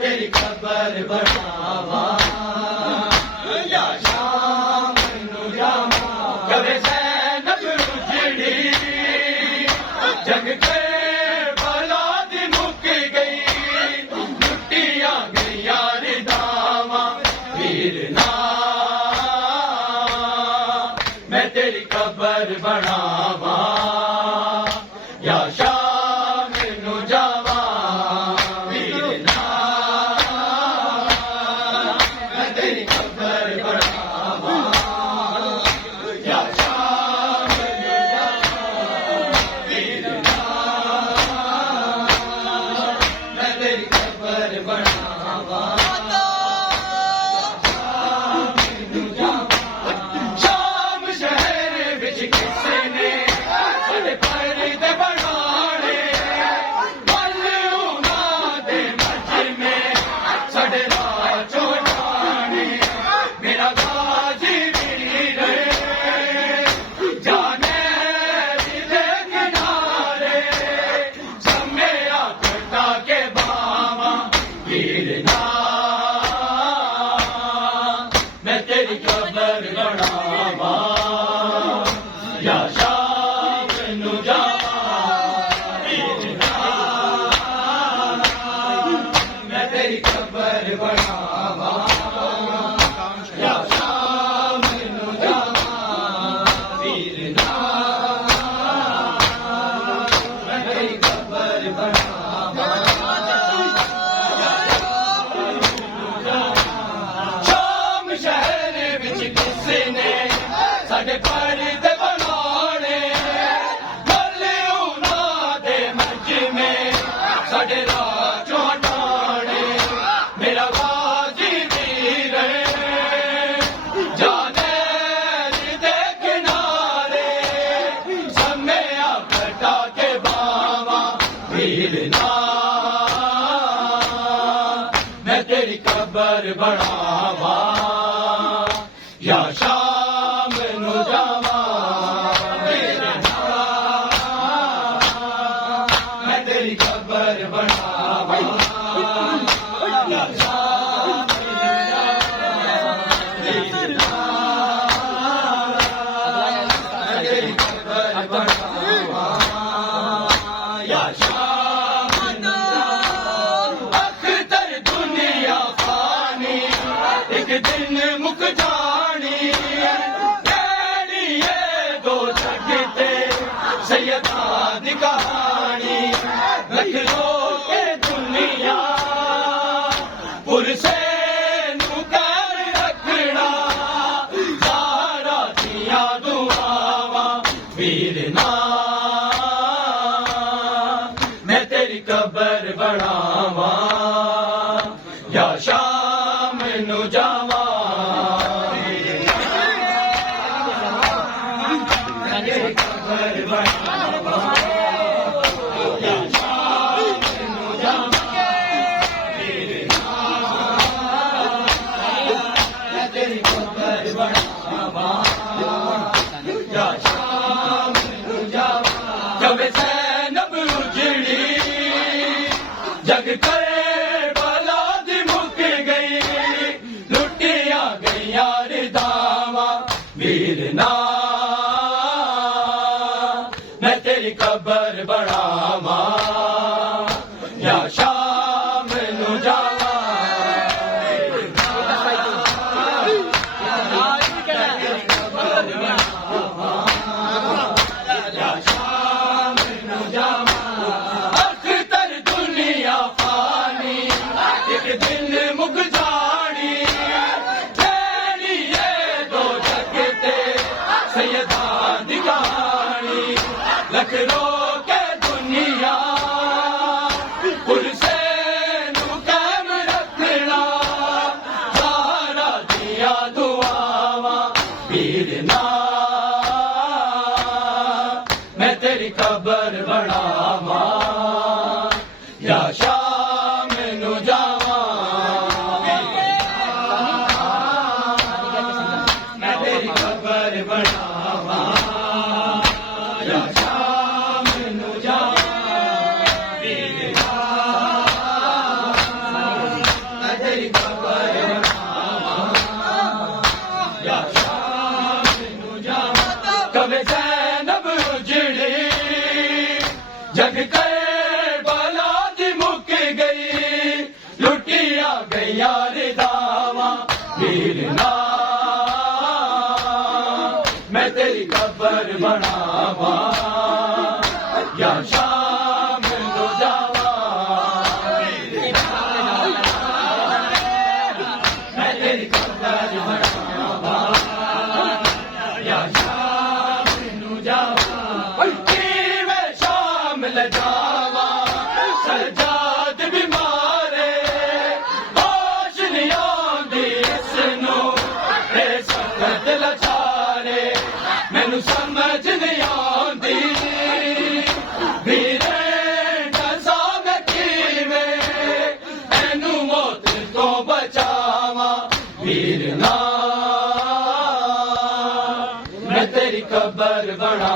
तेरी कबर बनावा या शाम नू जावा कवे ज़ैनब उजड़ी जग के बला दी मुक गई लुटिया गईया रिदावा वीर ना मैं तेरी कबर बनावा या शाम नू जावा वीर ना मैं तेरी कबर बनावा या शाम नू जावा वीर ना मैं तेरी कबर बनावा शाम शहर विच किसे ने साडे पर्दे बनाने बल उन्हां दे मजमे साडे राह चों जाने मेरा गाजी वीर जाने दे किनारे सम्मेया कटा के बावा वीर ना मैं तेरी कबर बनावा या शाम नू जावा वीर ना मैं तेरी कबर बनावा या शाम नू जावा वीर ना मैं तेरी कबर बनावा शाम शहर विच किसे ने साडे पर्दे बनाने गल उन्हां दे मजमे साडे राह चों हटाने मेरा गाजी वीर जाने दे किनारे सम्मेया कटा के बावा वीर ना मैं तेरी कबर बनावा या शाम नू जावा वीर ना मैं तेरी कबर बनावा या शाम नू जावा वीर ना मैं तेरी कबर बनावा या शाम नू जावा अख्तर दुनिया फानी एक दिन मुक जानी तेरी ये दो जगते सैयदा दी कहानी रख लो के दुनिया पुरसे नू कर रखना सारा दिया दुआवा वीर ना मैं तेरी कबर बनावा या शाम नू जावा मैं तेरी कबर बनावा या शाम नू जावा वीर ना मैं तेरी कबर बनावा या शाम नू जावा जब ज़ैनब उजड़ी जग करे बला दी मुक गई लुटिया गईया रिदावा वीर ना मैं तेरी कबर बनावा या शाम नू जावा वीर ना मैं तेरी कबर बनावा या शाम नू जावा अख्तर दुनिया फानी लुटिया गईया रिदावा वीर ना मैं तेरी कब्र बनावा या शाम को जावा मैं तेरी कब्र बनावा या शाम को जावा मैं शाम ले जावा सजाद बीमारे होश नहीं आंदी इसनू ए सख्त लाचारे मैनू समझ नहीं आंदी वीरे दसा मैं किवें एनू मौत तो बचावा वीर ना मैं तेरी कब्र बना